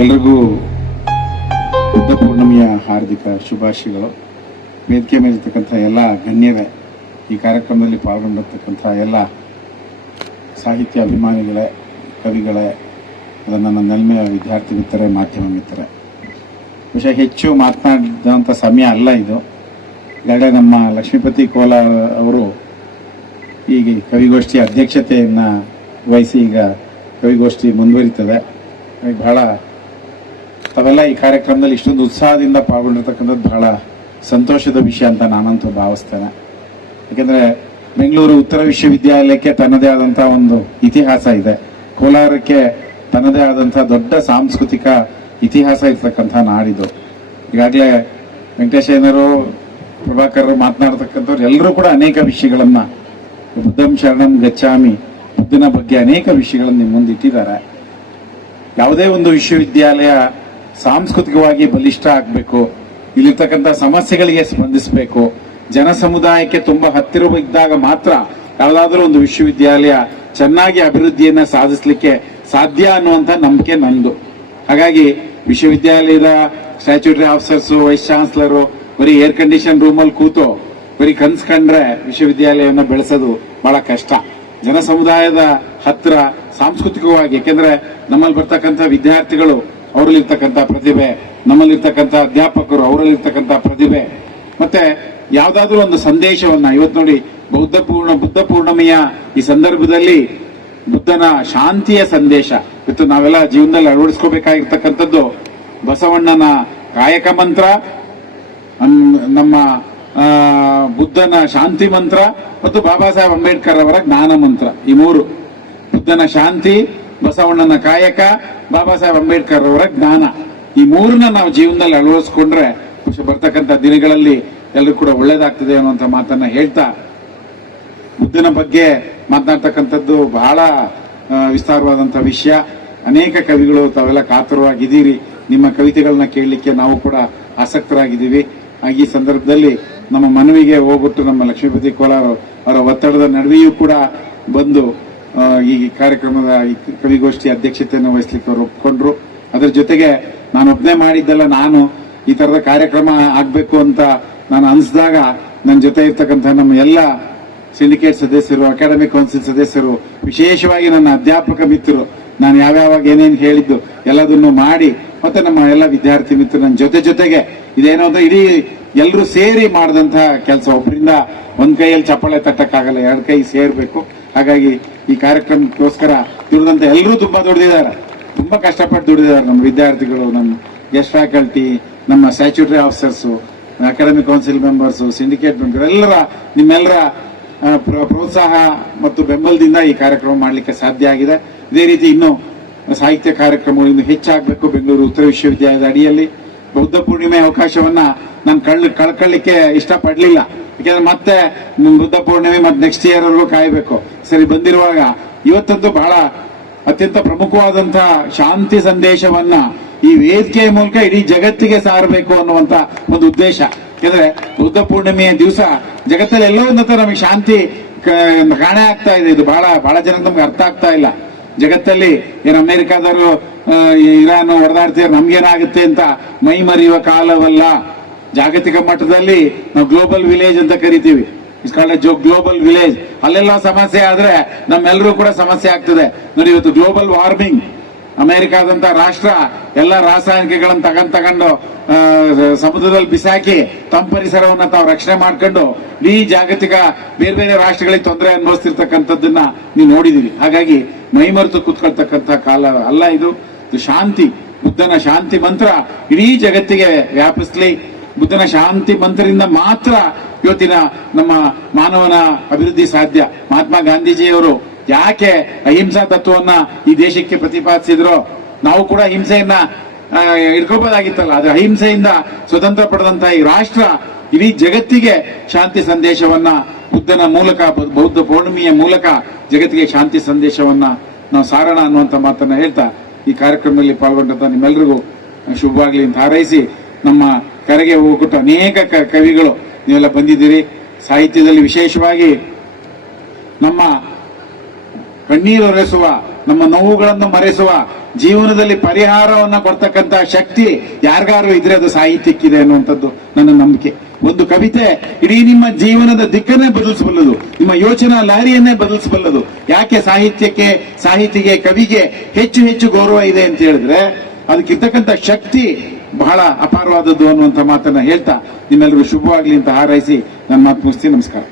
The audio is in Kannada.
ಎಲ್ರಿಗೂ ಬುದ್ಧ ಪೂರ್ಣಿಮೆಯ ಹಾರ್ದಿಕ ಶುಭಾಶಯಗಳು. ವೇದಿಕೆ ಮೇಲಿರ್ತಕ್ಕಂಥ ಎಲ್ಲ ಗಣ್ಯರೇ, ಈ ಕಾರ್ಯಕ್ರಮದಲ್ಲಿ ಪಾಲ್ಗೊಂಡಿರ್ತಕ್ಕಂಥ ಎಲ್ಲ ಸಾಹಿತ್ಯ ಅಭಿಮಾನಿಗಳೇ, ಕವಿಗಳೇ, ಅದನ್ನು ನನ್ನ ನೆಲ್ಮೆಯ ವಿದ್ಯಾರ್ಥಿ ಮಿತ್ರರೇ, ಮಾಧ್ಯಮ ಮಿತ್ರರೇ, ವಿಷಯ ಹೆಚ್ಚು ಮಾತನಾಡಿದಂಥ ಸಮಯ ಅಲ್ಲ ಇದು. ಈಗಾಗಲೇ ನಮ್ಮ ಲಕ್ಷ್ಮೀಪತಿ ಕೋಲ ಅವರು ಈಗ ಕವಿಗೋಷ್ಠಿ ಅಧ್ಯಕ್ಷತೆಯನ್ನು ವಹಿಸಿ ಈಗ ಕವಿಗೋಷ್ಠಿ ಮುಂದುವರಿತದೆ. ಬಹಳ ತಾವೆಲ್ಲ ಈ ಕಾರ್ಯಕ್ರಮದಲ್ಲಿ ಇಷ್ಟೊಂದು ಉತ್ಸಾಹದಿಂದ ಪಾಲ್ಗೊಂಡಿರ್ತಕ್ಕಂಥದ್ದು ಬಹಳ ಸಂತೋಷದ ವಿಷಯ ಅಂತ ನಾನಂತೂ ಭಾವಿಸ್ತೇನೆ. ಯಾಕೆಂದರೆ ಬೆಂಗಳೂರು ಉತ್ತರ ವಿಶ್ವವಿದ್ಯಾಲಯಕ್ಕೆ ತನ್ನದೇ ಆದಂಥ ಒಂದು ಇತಿಹಾಸ ಇದೆ. ಕೋಲಾರಕ್ಕೆ ತನ್ನದೇ ಆದಂಥ ದೊಡ್ಡ ಸಾಂಸ್ಕೃತಿಕ ಇತಿಹಾಸ ಇರ್ತಕ್ಕಂಥ ನಾಡಿದು. ಈಗಾಗಲೇ ವೆಂಕಟೇಶಯ್ಯನವರು, ಪ್ರಭಾಕರ್ ಮಾತನಾಡ್ತಕ್ಕಂಥವ್ರು ಎಲ್ಲರೂ ಕೂಡ ಅನೇಕ ವಿಷಯಗಳನ್ನು, ಬುದ್ಧಂ ಶರಣಂ ಗಚ್ಚಾಮಿ, ಬುದ್ಧನ ಬಗ್ಗೆ ಅನೇಕ ವಿಷಯಗಳನ್ನು ನಿಮ್ಮ ಮುಂದೆ ಇಟ್ಟಿದ್ದಾರೆ. ಯಾವುದೇ ಒಂದು ವಿಶ್ವವಿದ್ಯಾಲಯ ಸಾಂಸ್ಕೃತಿಕವಾಗಿ ಬಲಿಷ್ಠ ಆಗಬೇಕು, ಇಲ್ಲಿರ್ತಕ್ಕಂಥ ಸಮಸ್ಯೆಗಳಿಗೆ ಸ್ಪಂದಿಸಬೇಕು, ಜನ ಸಮುದಾಯಕ್ಕೆ ತುಂಬಾ ಹತ್ತಿರವಿದ್ದಾಗ ಮಾತ್ರ ಯಾವುದಾದ್ರೂ ಒಂದು ವಿಶ್ವವಿದ್ಯಾಲಯ ಚೆನ್ನಾಗಿ ಅಭಿವೃದ್ಧಿಯನ್ನ ಸಾಧಿಸಲಿಕ್ಕೆ ಸಾಧ್ಯ ಅನ್ನುವಂಥ ನಂಬಿಕೆ ನಂದು. ಹಾಗಾಗಿ ವಿಶ್ವವಿದ್ಯಾಲಯದ ಸ್ಟ್ಯಾಚ್ಯೂಟರಿ ಆಫೀಸರ್ಸು, ವೈಸ್ ಚಾನ್ಸಲರು ಬರೀ ಏರ್ ಕಂಡೀಷನ್ ರೂಮಲ್ಲಿ ಕೂತು ಬರೀ ಕನ್ಸು ಕಂಡ್ರೆ ವಿಶ್ವವಿದ್ಯಾಲಯವನ್ನು ಬೆಳೆಸೋದು ಬಹಳ ಕಷ್ಟ. ಜನ ಸಮುದಾಯದ ಹತ್ರ ಸಾಂಸ್ಕೃತಿಕವಾಗಿ, ಯಾಕೆಂದ್ರೆ ನಮ್ಮಲ್ಲಿ ಬರ್ತಕ್ಕಂಥ ವಿದ್ಯಾರ್ಥಿಗಳು, ಅವರಲ್ಲಿರ್ತಕ್ಕಂಥ ಪ್ರತಿಭೆ, ನಮ್ಮಲ್ಲಿರ್ತಕ್ಕಂಥ ಅಧ್ಯಾಪಕರು, ಅವರಲ್ಲಿರ್ತಕ್ಕಂಥ ಪ್ರತಿಭೆ, ಮತ್ತೆ ಯಾವ್ದಾದ್ರೂ ಒಂದು ಸಂದೇಶವನ್ನ, ಇವತ್ತು ನೋಡಿ ಬುದ್ಧ ಪೂರ್ಣಿಮೆಯ ಈ ಸಂದರ್ಭದಲ್ಲಿ ಬುದ್ಧನ ಶಾಂತಿಯ ಸಂದೇಶ ಇವತ್ತು ನಾವೆಲ್ಲ ಜೀವನದಲ್ಲಿ ಅಳವಡಿಸ್ಕೋಬೇಕಾಗಿರ್ತಕ್ಕಂಥದ್ದು. ಬಸವಣ್ಣನ ಕಾಯಕ ಮಂತ್ರ, ನಮ್ಮ ಬುದ್ಧನ ಶಾಂತಿ ಮಂತ್ರ ಮತ್ತು ಬಾಬಾ ಸಾಹೇಬ್ ಅಂಬೇಡ್ಕರ್ ಅವರ ಜ್ಞಾನ ಮಂತ್ರ. ಈ ಮೂರು, ಬುದ್ಧನ ಶಾಂತಿ, ಬಸವಣ್ಣನ ಕಾಯಕ, ಬಾಬಾ ಸಾಹೇಬ್ ಅಂಬೇಡ್ಕರ್ ಅವರ ಜ್ಞಾನ, ಈ ಮೂರನ್ನ ನಾವು ಜೀವನದಲ್ಲಿ ಅಳವಡಿಸ್ಕೊಂಡ್ರೆ ಬರ್ತಕ್ಕಂಥ ದಿನಗಳಲ್ಲಿ ಎಲ್ಲರೂ ಕೂಡ ಒಳ್ಳೇದಾಗ್ತದೆ ಅನ್ನುವಂಥ ಮಾತನ್ನ ಹೇಳ್ತಾ, ಬುದ್ಧನ ಬಗ್ಗೆ ಮಾತನಾಡ್ತಕ್ಕಂಥದ್ದು ಬಹಳ ವಿಸ್ತಾರವಾದಂಥ ವಿಷಯ. ಅನೇಕ ಕವಿಗಳು ತಾವೆಲ್ಲ ಕಾತರವಾಗಿದ್ದೀರಿ, ನಿಮ್ಮ ಕವಿತೆಗಳನ್ನ ಕೇಳಲಿಕ್ಕೆ ನಾವು ಕೂಡ ಆಸಕ್ತರಾಗಿದ್ದೀವಿ. ಈ ಸಂದರ್ಭದಲ್ಲಿ ನಮ್ಮ ಮನವಿಗೆ ಹೋಗ್ಬಿಟ್ಟು ನಮ್ಮ ಲಕ್ಷ್ಮೀಪತಿ ಕೋಲಾರ ಅವರ ಒತ್ತಡದ ನಡುವೆಯೂ ಕೂಡ ಬಂದು ಈ ಕಾರ್ಯಕ್ರಮದ ಈ ಕವಿಗೋಷ್ಠಿ ಅಧ್ಯಕ್ಷತೆಯನ್ನು ವಹಿಸಲಿಕ್ಕೆ ಅವರು ಒಪ್ಕೊಂಡ್ರು. ಅದರ ಜೊತೆಗೆ ನಾನು ಒಬ್ಬನೇ ಮಾಡಿದ್ದಲ್ಲ, ನಾನು ಈ ತರದ ಕಾರ್ಯಕ್ರಮ ಆಗ್ಬೇಕು ಅಂತ ನಾನು ಅನಿಸಿದಾಗ ನನ್ನ ಜೊತೆ ಇರ್ತಕ್ಕಂಥ ನಮ್ಮ ಎಲ್ಲ ಸಿಂಡಿಕೇಟ್ ಸದಸ್ಯರು, ಅಕಾಡೆಮಿಕ್ ಕೌನ್ಸಿಲ್ ಸದಸ್ಯರು, ವಿಶೇಷವಾಗಿ ನನ್ನ ಅಧ್ಯಾಪಕ ಮಿತ್ರರು, ನಾನು ಯಾವ್ಯಾವಾಗ ಏನೇನು ಹೇಳಿದ್ದು ಎಲ್ಲದನ್ನು ಮಾಡಿ, ಮತ್ತೆ ನಮ್ಮ ಎಲ್ಲ ವಿದ್ಯಾರ್ಥಿ ಮಿತ್ರರು ನನ್ನ ಜೊತೆಗೆ ಇದೇನೋ ಅಂತ ಇಡೀ ಎಲ್ಲರೂ ಸೇರಿ ಮಾಡಿದಂತ ಕೆಲಸ. ಒಬ್ಬರಿಂದ ಒಂದ್ ಕೈಯಲ್ಲಿ ಚಪ್ಪಾಳೆ ತಟ್ಟಕ್ಕಾಗಲ್ಲ, ಎರಡು ಕೈ ಸೇರ್ಬೇಕು. ಹಾಗಾಗಿ ಈ ಕಾರ್ಯಕ್ರಮಕ್ಕೋಸ್ಕರ ದುಡಿದಂತ ಎಲ್ಲರೂ ತುಂಬಾ ದುಡಿದಿದ್ದಾರೆ, ತುಂಬಾ ಕಷ್ಟಪಟ್ಟು ದುಡಿದಿದ್ದಾರೆ. ನಮ್ಮ ವಿದ್ಯಾರ್ಥಿಗಳು, ನಮ್ಮ ಗೆಸ್ಟ್ ಫ್ಯಾಕಲ್ಟಿ, ನಮ್ಮ statutory officers, academic council members, syndicate member, ನಿಮ್ಮೆಲ್ಲರ ಪ್ರೋತ್ಸಾಹ ಮತ್ತು ಬೆಂಬಲದಿಂದ ಈ ಕಾರ್ಯಕ್ರಮ ಮಾಡಲಿಕ್ಕೆ ಸಾಧ್ಯ ಆಗಿದೆ. ಇದೇ ರೀತಿ ಇನ್ನೂ ಸಾಹಿತ್ಯ ಕಾರ್ಯಕ್ರಮಗಳು ಇನ್ನೂ ಹೆಚ್ಚಾಗಬೇಕು. ಬೆಂಗಳೂರು ಉತ್ತರ ವಿಶ್ವವಿದ್ಯಾಲಯದ ಅಡಿಯಲ್ಲಿ ಬುದ್ಧ ಪೂರ್ಣಿಮೆ ಅವಕಾಶವನ್ನ ನಾನು ಕಳ್ಕೊಳ್ಳಿಕ್ಕೆ ಇಷ್ಟಪಡಲಿಲ್ಲ. ಯಾಕೆಂದ್ರೆ ಮತ್ತೆ ಬುದ್ಧ ಪೂರ್ಣಿಮೆ ಮತ್ತೆ ನೆಕ್ಸ್ಟ್ ಇಯರ್ ವರೆಗೂ ಕಾಯಬೇಕು. ಸರಿ, ಬಂದಿರುವಾಗ ಇವತ್ತಂತೂ ಬಹಳ ಅತ್ಯಂತ ಪ್ರಮುಖವಾದಂತಹ ಶಾಂತಿ ಸಂದೇಶವನ್ನ ಈ ವೇದಿಕೆಯ ಮೂಲಕ ಇಡೀ ಜಗತ್ತಿಗೆ ಸಾರಬೇಕು ಅನ್ನುವಂತ ಒಂದು ಉದ್ದೇಶ. ಯಾಕಂದ್ರೆ ಬುದ್ಧ ಪೂರ್ಣಿಮೆಯ ದಿವಸ ಜಗತ್ತಲ್ಲಿ ಎಲ್ಲೋ ಒಂದಂತ ನಮಗೆ ಶಾಂತಿ ಕಾಣೆ ಆಗ್ತಾ ಇದೆ. ಇದು ಬಹಳ ಜನಕ್ಕೆ ನಮ್ಗೆ ಅರ್ಥ ಆಗ್ತಾ ಇಲ್ಲ. ಜಗತ್ತಲ್ಲಿ ಏನು ಅಮೆರಿಕಾದವರು ಇರಾನ್ ಹೊಡೆದಾಡ್ತಿದ್ದಾರೆ, ನಮ್ಗೇನಾಗುತ್ತೆ ಅಂತ ಮೈ ಮರೆಯುವ ಕಾಲವಲ್ಲ. ಜಾಗತಿಕ ಮಟ್ಟದಲ್ಲಿ ನಾವು ಗ್ಲೋಬಲ್ ವಿಲೇಜ್ ಅಂತ ಕರಿತೀವಿ, ಗ್ಲೋಬಲ್ ವಿಲೇಜ್. ಅಲ್ಲೆಲ್ಲ ಸಮಸ್ಯೆ ಆದ್ರೆ ನಮ್ಮೆಲ್ಲರೂ ಕೂಡ ಸಮಸ್ಯೆ ಆಗ್ತದೆ. ನೋಡಿ, ಇವತ್ತು ಗ್ಲೋಬಲ್ ವಾರ್ಮಿಂಗ್, ಅಮೆರಿಕಾದಂತ ರಾಷ್ಟ್ರ ಎಲ್ಲ ರಾಸಾಯನಿಕಗಳನ್ನು ತಗೊಂಡು ಸಮುದ್ರದಲ್ಲಿ ಬಿಸಾಕಿ ತಮ್ಮ ಪರಿಸರವನ್ನ ತಾವು ರಕ್ಷಣೆ ಮಾಡ್ಕೊಂಡು ಈ ಜಾಗತಿಕ ಬೇರೆ ಬೇರೆ ರಾಷ್ಟ್ರಗಳಿಗೆ ತೊಂದರೆ ಅನುಭವಿಸ್ತಿರ್ತಕ್ಕಂಥದ್ದನ್ನ ನೀವು ನೋಡಿದೀವಿ. ಹಾಗಾಗಿ ಮೈಮರೆತು ಕೂತ್ಕೊಳ್ತಕ್ಕಂಥ ಕಾಲ ಅಲ್ಲ ಇದು. ಶಾಂತಿ, ಬುದ್ಧನ ಶಾಂತಿ ಮಂತ್ರ ಇಡೀ ಜಗತ್ತಿಗೆ ವ್ಯಾಪಿಸ್ಲಿ. ಬುದ್ಧನ ಶಾಂತಿ ಮಂತ್ರದಿಂದ ಮಾತ್ರ ಇವತ್ತಿನ ನಮ್ಮ ಮಾನವನ ಅಭಿವೃದ್ಧಿ ಸಾಧ್ಯ. ಮಹಾತ್ಮ ಗಾಂಧೀಜಿಯವರು ಯಾಕೆ ಅಹಿಂಸಾ ತತ್ವವನ್ನ ಈ ದೇಶಕ್ಕೆ ಪ್ರತಿಪಾದಿಸಿದ್ರು? ನಾವು ಕೂಡ ಹಿಂಸೆಯನ್ನ ಇಟ್ಕೋಬೋದಾಗಿತ್ತಲ್ಲ. ಆದ್ರೆ ಅಹಿಂಸೆಯಿಂದ ಸ್ವತಂತ್ರ ಪಡೆದಂತಹ ಈ ರಾಷ್ಟ್ರ ಇಡೀ ಜಗತ್ತಿಗೆ ಶಾಂತಿ ಸಂದೇಶವನ್ನ ಬುದ್ಧನ ಮೂಲಕ, ಬೌದ್ಧ ಪೌರ್ಣಿಮೆಯ ಮೂಲಕ ಜಗತ್ತಿಗೆ ಶಾಂತಿ ಸಂದೇಶವನ್ನ ನಾವು ಸಾರೋಣ ಅನ್ನುವಂತ ಮಾತನ್ನ ಹೇಳ್ತಾ, ಈ ಕಾರ್ಯಕ್ರಮದಲ್ಲಿ ಪಾಲ್ಗೊಂಡಂತ ನಿಮ್ಮೆಲ್ಲರಿಗೂ ಶುಭವಾಗ್ಲಿ ಅಂತ ಹಾರೈಸಿ, ನಮ್ಮ ಕರೆಗೆ ಹೋಗ್ಬಿಟ್ಟು ಅನೇಕ ಕವಿಗಳು ನೀವೆಲ್ಲ ಬಂದಿದ್ದೀರಿ. ಸಾಹಿತ್ಯದಲ್ಲಿ ವಿಶೇಷವಾಗಿ ನಮ್ಮ ಕಣ್ಣೀರೊರೆಸುವ, ನಮ್ಮ ನೋವುಗಳನ್ನು ಮರೆಸುವ, ಜೀವನದಲ್ಲಿ ಪರಿಹಾರವನ್ನ ಕೊಡ್ತಕ್ಕಂತ ಶಕ್ತಿ ಯಾರಿಗಾರು ಇದ್ರೆ ಅದು ಸಾಹಿತ್ಯಕ್ಕಿದೆ ಅನ್ನುವಂಥದ್ದು ನನ್ನ ನಂಬಿಕೆ. ಒಂದು ಕವಿತೆ ಇಡೀ ನಿಮ್ಮ ಜೀವನದ ದಿಕ್ಕನ್ನೇ ಬದಲಿಸಬಲ್ಲದು, ನಿಮ್ಮ ಯೋಚನಾ ಲಾರಿಯನ್ನೇ ಬದಲಿಸಬಲ್ಲದು. ಯಾಕೆ ಸಾಹಿತಿಗೆ ಕವಿಗೆ ಹೆಚ್ಚು ಹೆಚ್ಚು ಗೌರವ ಇದೆ ಅಂತ ಹೇಳಿದ್ರೆ ಅದಕ್ಕಿರ್ತಕ್ಕಂಥ ಶಕ್ತಿ ಬಹಳ ಅಪಾರವಾದದ್ದು ಅನ್ನುವಂಥ ಮಾತನ್ನ ಹೇಳ್ತಾ ನಿಮ್ಮೆಲ್ಲರಿಗೂ ಶುಭವಾಗ್ಲಿ ಅಂತ ಹಾರೈಸಿ ನನ್ನ ಮಾತು ಮುಗಿಸ್ತೀನಿ. ನಮಸ್ಕಾರ.